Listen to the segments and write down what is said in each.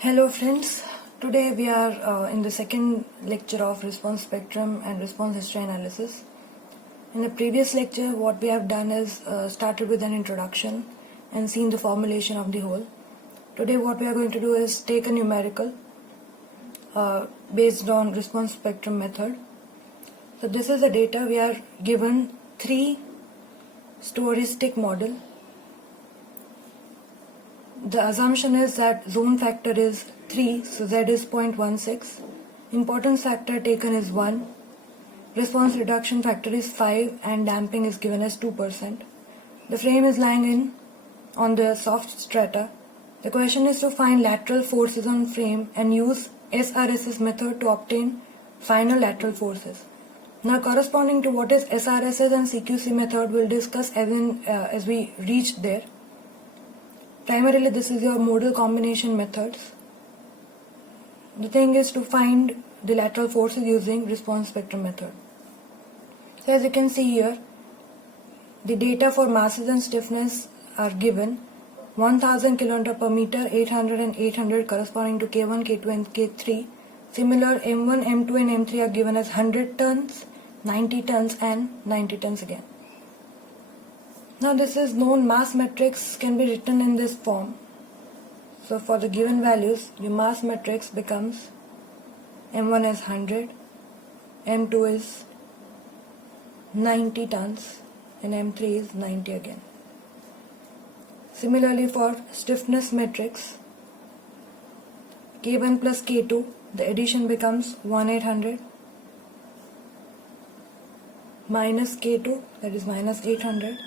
Hello friends, today we are in the second lecture of response spectrum and response history analysis. In the previous lecture what we have done is started with an introduction and seen the formulation of the whole. Today what we are going to do is take a numerical based on response spectrum method. So this is the data. We are given 3 stochastic model. The assumption is that zone factor is 3, so Z is 0.16. Importance factor taken is 1. Response reduction factor is 5 and damping is given as 2%. The frame is lying on the soft strata. The question is to find lateral forces on frame and use SRSS method to obtain final lateral forces. Now corresponding to what is SRSS and CQC method we'll discuss as we reach there. Primarily this is your modal combination methods. The thing is to find the lateral forces using response spectrum method. So as you can see here, the data for masses and stiffness are given 1000 kN per meter, 800 and 800 corresponding to K1, K2 and K3. Similar M1, M2 and M3 are given as 100 tons, 90 tons and 90 tons again. Now this is known mass matrix can be written in this form. So for the given values, your mass matrix becomes M1 is 100, M2 is 90 tons and M3 is 90 again. Similarly for stiffness matrix, K1 plus K2, the addition becomes 1800 minus K2, that is minus 800.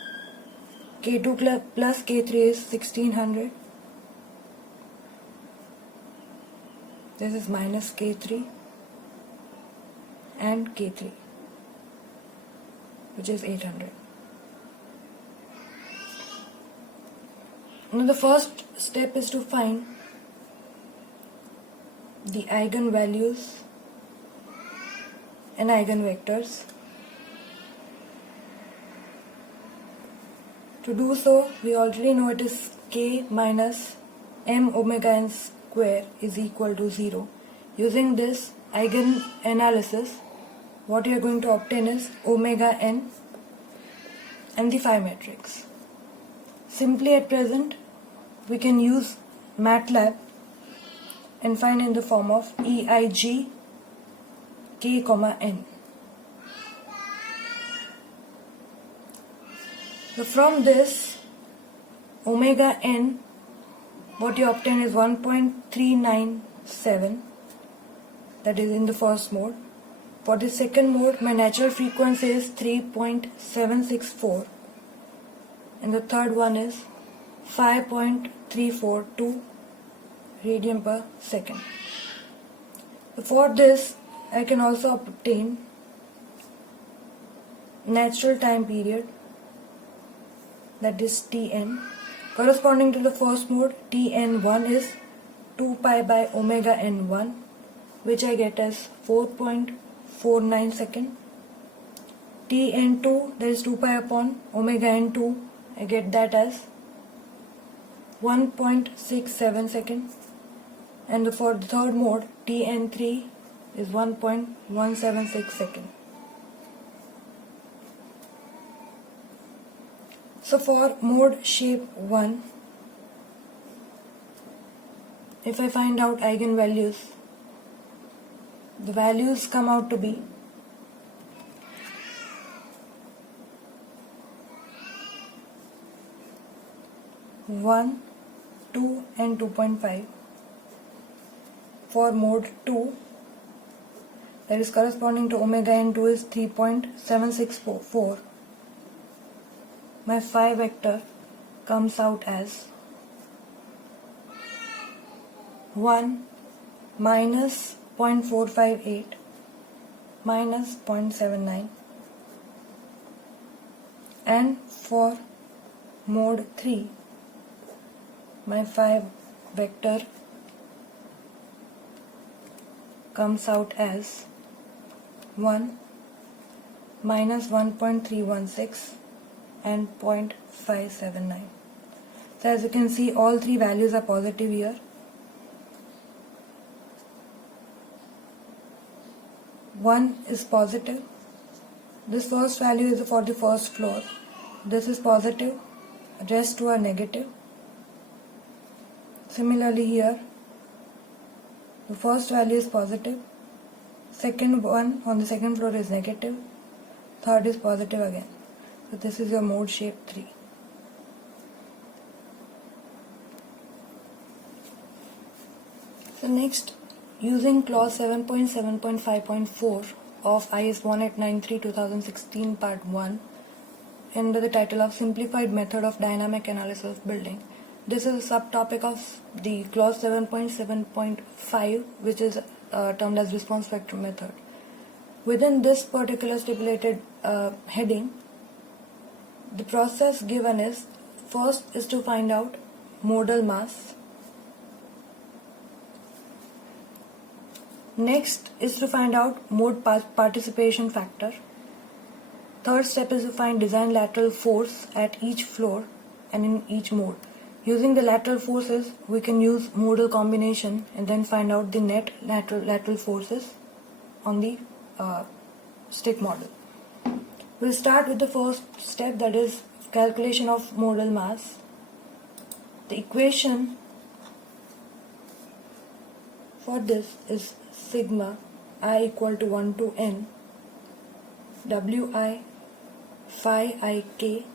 K2 plus K3 is 1600. This is minus K3 and K3, which is 800. Now the first step is to find the eigenvalues and eigenvectors. To do so, we already know it is K minus M omega n square is equal to 0. Using this eigen analysis, what you are going to obtain is omega n and the phi matrix. Simply at present, we can use MATLAB and find in the form of EIG K, N. So from this omega n, what you obtain is 1.397, that is in the first mode. For the second mode, my natural frequency is 3.764 and the third one is 5.342 radian per second. For this, I can also obtain natural time period, that is Tn. Corresponding to the first mode, Tn1 is 2 pi by omega n1, which I get as 4.49 second. Tn2, that is 2 pi upon omega n2, I get that as 1.67 second. And for the third mode, Tn3 is 1.176 second. So for mode shape 1, if I find out eigenvalues, the values come out to be 1, 2 and 2.5. For mode 2, that is corresponding to omega n2 is 3.764. My phi vector comes out as 1 minus 0.458 minus 0.79, and for mode 3 my phi vector comes out as 1 minus 1.316 and 0.579. So as you can see, all three values are positive here. 1 is positive. This first value is for the first floor. This is positive, rest two are negative. Similarly here, the first value is positive, second one on the second floor is negative, third is positive again. So this is your mode shape 3. So next, using clause 7.7.5.4 of IS 1893-2016 part 1 under the title of Simplified Method of Dynamic Analysis of Building. This is a subtopic of the clause 7.7.5, which is termed as response vector method. Within this particular stipulated heading, the process given is, first is to find out modal mass. Next is to find out mode participation factor. Third step is to find design lateral force at each floor and in each mode. Using the lateral forces, we can use modal combination and then find out the net lateral forces on the stick model. We'll start with the first step, that is calculation of modal mass. The equation for this is sigma I equal to 1 to n Wi phi I k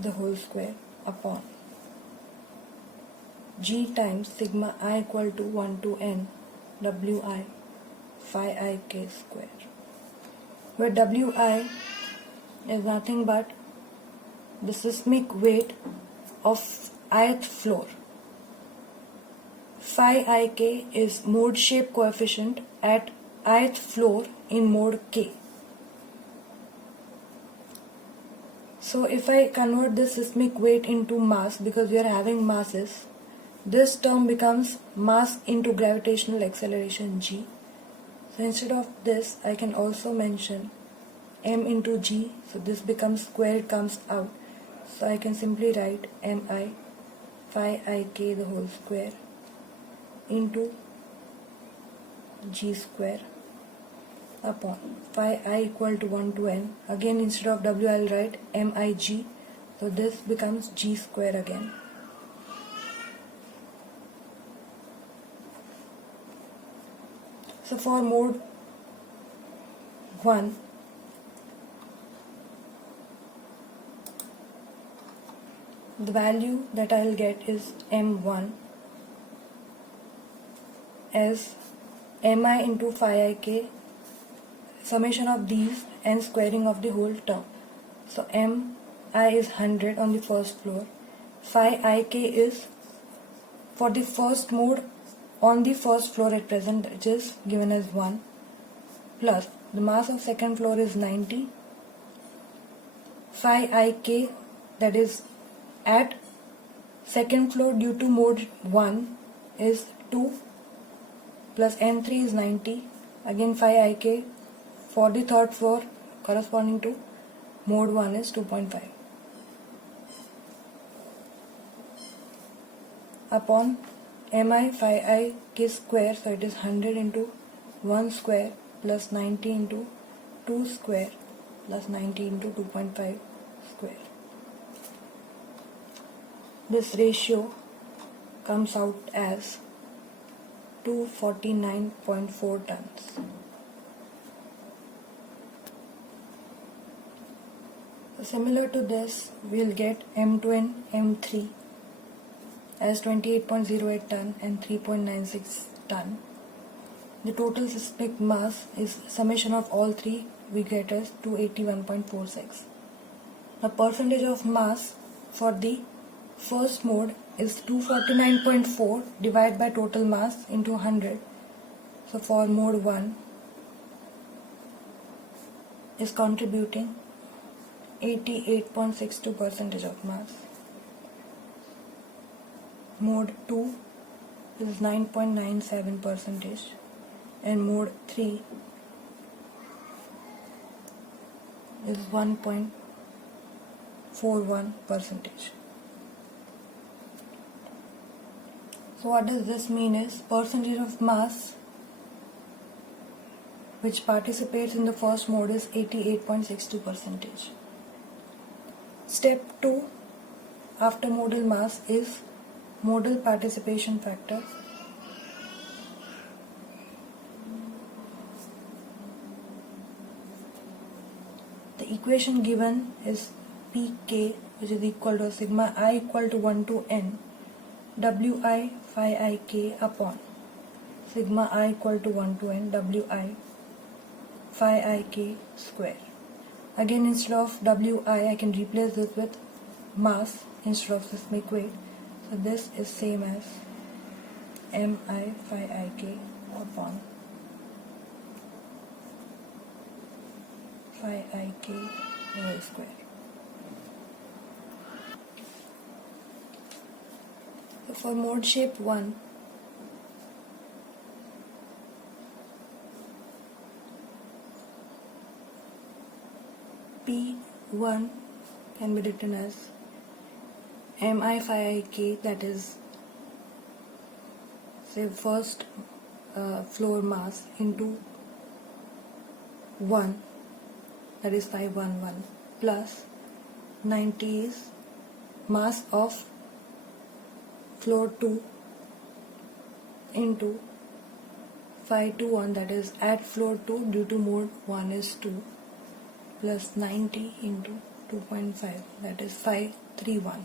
the whole square upon g times sigma I equal to 1 to n Wi phi I k square, where Wi is nothing but the seismic weight of ith floor. Phi ik is mode shape coefficient at ith floor in mode k. So if I convert this seismic weight into mass, because we are having masses, this term becomes mass into gravitational acceleration g. So instead of this, I can also mention m into g, so this becomes square, it comes out. So I can simply write mi phi ik the whole square into g square upon phi I equal to 1 to n. Again, instead of w I will write mig, so this becomes g square again. So for mode 1, the value that I will get is m1 as mi into phi ik, summation of these and squaring of the whole term. So mi is 100 on the first floor, phi ik is for the first mode on the first floor at present, which is given as 1, plus the mass of second floor is 90, phi ik, that is at second floor due to mode 1 is 2, plus n3 is 90, again phi ik for the third floor corresponding to mode 1 is 2.5 upon mi phi ik square, so it is 100 into 1 square plus 90 into 2 square plus 90 into 2.5 square. This ratio comes out as 249.4 tons. So similar to this, we'll get M2 and M3 as 28.08 ton and 3.96 ton. The total seismic mass is summation of all three, we get as 281.46. The percentage of mass for the first mode is 249.4 divided by total mass into 100. So for mode 1 is contributing 88.62% of mass. Mode 2 is 9.97% and mode 3 is 1.41%. So what does this mean is percentage of mass which participates in the first mode is 88.62%. Step 2 after modal mass is modal participation factor. The equation given is Pk, which is equal to sigma I equal to 1 to n Wi phi I k upon sigma I equal to 1 to n Wi phi I k square. Again, instead of Wi, I can replace this with mass instead of seismic weight. So this is same as Mi phi I k upon phi I k whole square. So for mode shape 1, P1 can be written as Mi phi I k, that is say first floor mass into 1, that is 511, plus 90 is mass of floor 2 into 521, that is at floor 2 due to mode 1 is 2, plus 90 into 2.5, that is 531,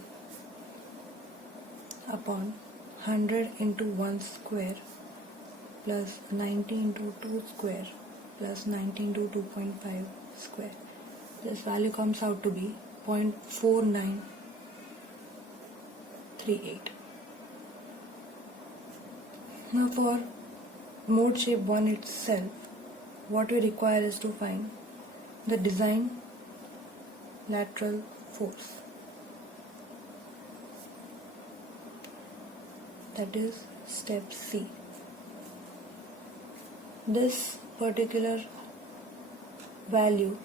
upon 100 into 1 square plus 90 into 2 square plus 90 into 2.5 square. This value comes out to be 0.4938. Now for mode shape 1 itself, what we require is to find the design lateral force, that is step C. This particular value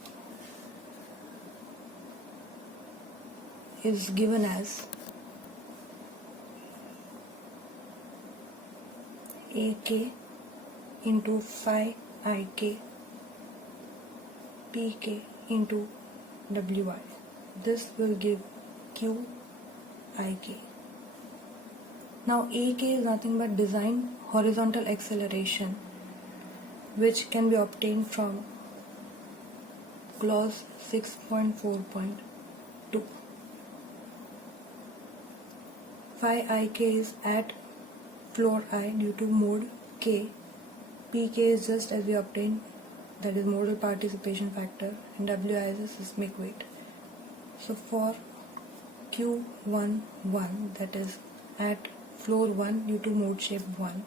is given as AK into phi IK PK into WI. This will give QIK. Now AK is nothing but design horizontal acceleration, which can be obtained from clause 6.4.2. Phi IK is at floor I due to mode K. PK is just as we obtained, that is modal participation factor, and Wi is a seismic weight. So for Q11, that is at floor 1 due to mode shape 1,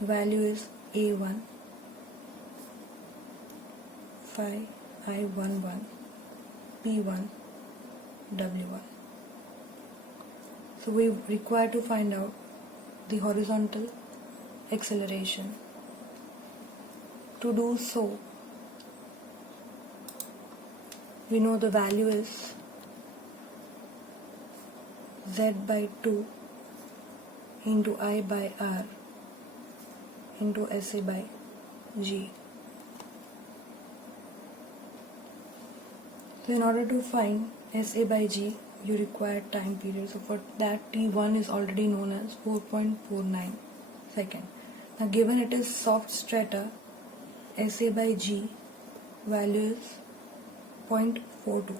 the value is A1 phi I11 P1 W1. So we require to find out the horizontal acceleration. To do so, we know the value is Z by 2 into I by R into SA by G. So in order to find SA by G, you require time period. So for that, T1 is already known as 4.49 seconds. Now given it is soft strata, SA by G value is 0.42.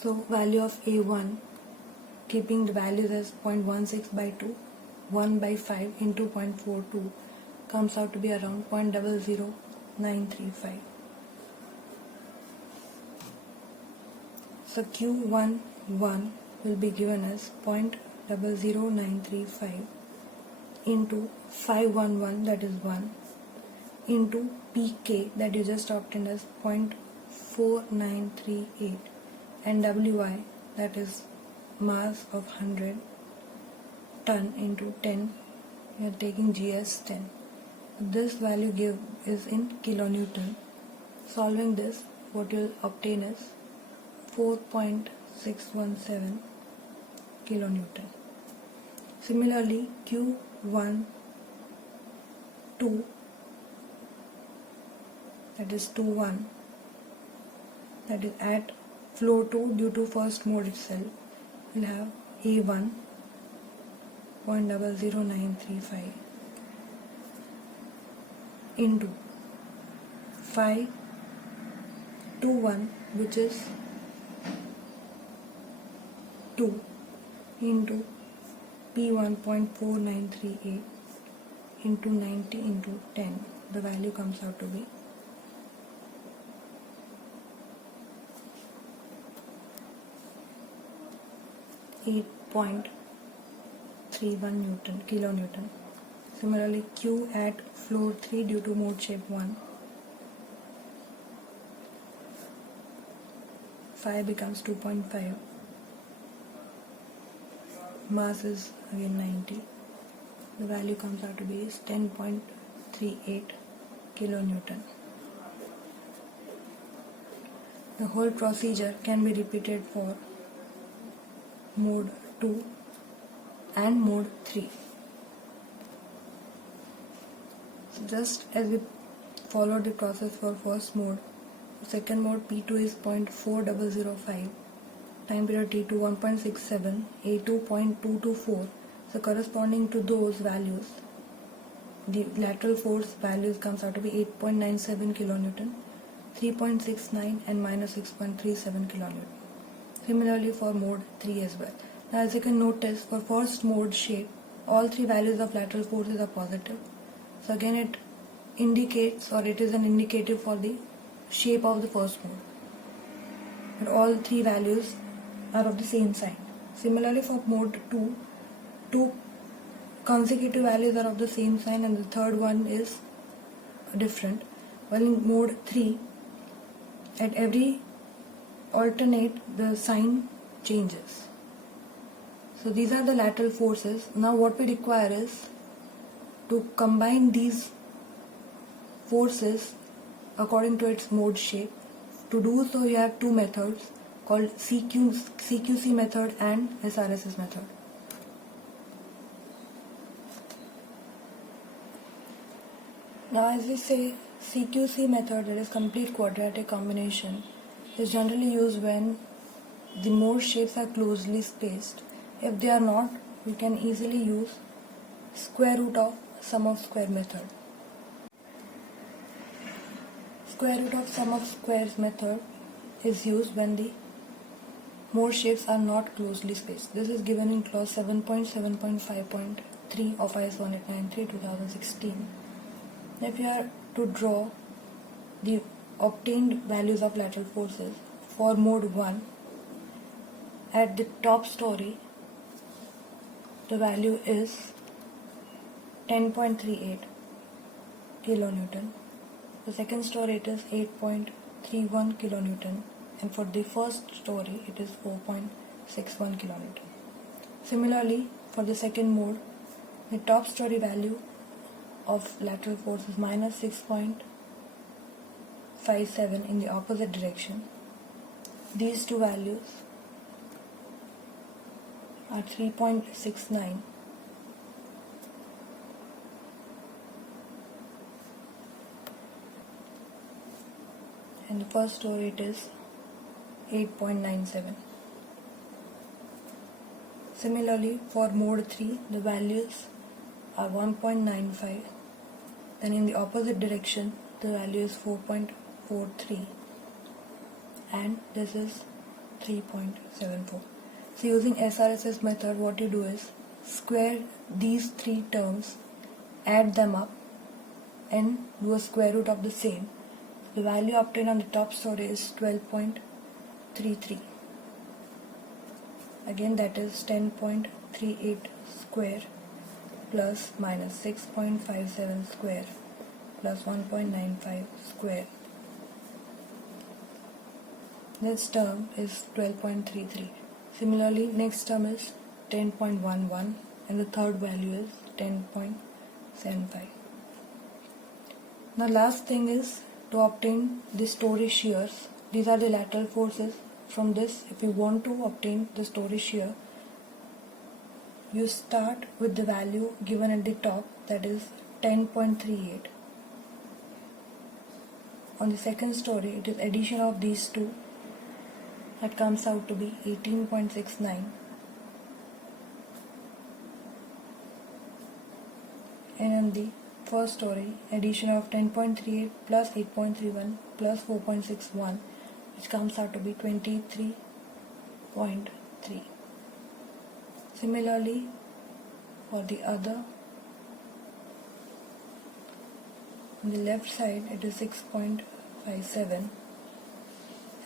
So value of A1, keeping the values as 0.16 by 2, 1 by 5 into 0.42 comes out to be around 0.00935. So Q11 will be given as 0.00935 into 511, that is 1, into PK, that you just obtained as 0.4938, and WI, that is mass of 100 ton into 10, we are taking GS 10. This value give is in kilonewton. Solving this, what you will obtain is 4.617 kilonewton. Similarly, Q1, 2, that is 2, 1, that is at flow 2 due to first mode itself, will have A1 0.00935 into 521, which is 2 into P1.4938 into 90 into 10. The value comes out to be 8.31 kilonewton. Similarly, Q at floor 3 due to mode shape 1, 5 becomes 2.5. Mass is again 90. The value comes out to be is 10.38 kilonewton. The whole procedure can be repeated for mode 2 and mode 3. So just as we followed the process for first mode, second mode P2 is 0.4005, time period T2 1.67, A2 0.224. So corresponding to those values, the lateral force values comes out to be 8.97 kilonewton, 3.69 and minus 6.37 kilonewton. Similarly for mode 3 as well. Now as you can notice, for first mode shape, all three values of lateral forces are positive. So again it indicates, or it is an indicative for the shape of the first mode. But all three values are of the same sign. Similarly for mode 2, two consecutive values are of the same sign and the third one is different. While in mode 3, at every alternate the sign changes. So these are the lateral forces. Now what we require is to combine these forces according to its mode shape. To do so, you have two methods called CQC method and SRSS method. Now as we say, CQC method, that is complete quadratic combination, is generally used when the mode shapes are closely spaced. If they are not, we can easily use square root of sum of square method. Square root of sum of squares method is used when the mode shapes are not closely spaced. This is given in clause 7.7.5.3 of IS 1893-2016. If you are to draw the obtained values of lateral forces for mode 1, at the top story the value is 10.38 kilonewton. The second story it is 8.31 kilonewton, and for the first story it is 4.61 kilonewton. Similarly, for the second mode, the top story value of lateral force is minus 6.57 in the opposite direction. These two values are 3.69 and the first story it is 8.97. Similarly, for mode 3 the values are 1.95, then in the opposite direction the value is 4.43 and this is 3.74. So using SRSS method, what you do is square these three terms, add them up and do a square root of the same. The value obtained on the top story is 12.33. Again that is 10.38 square plus minus 6.57 square plus 1.95 square. This term is 12.33. Similarly, next term is 10.11 and the third value is 10.75. Now last thing is to obtain the story shears. These are the lateral forces. From this, if you want to obtain the story shear, you start with the value given at the top, that is 10.38. On the second story, it is addition of these two, that comes out to be 18.69. And on the first story, addition of 10.38 plus 8.31 plus 4.61, which comes out to be 23.3. Similarly, for the other, on the left side it is 6.57,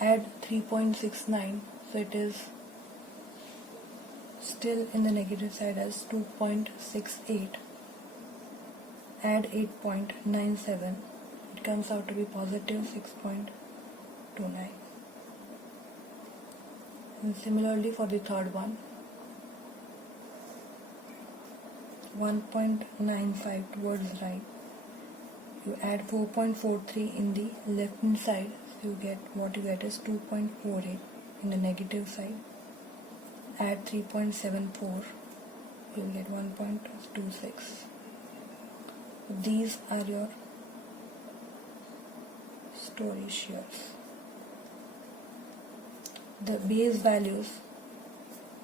add 3.69, so it is still in the negative side as 2.68, add 8.97, it comes out to be positive 6.29. And similarly for the third one, 1.95 towards right, you add 4.43 in the left hand side, so you get, what you get is 2.48 in the negative side, add 3.74, you will get 1.26. These are your story shears. The base values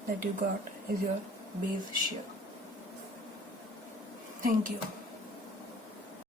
that you got is your base shear. Thank you.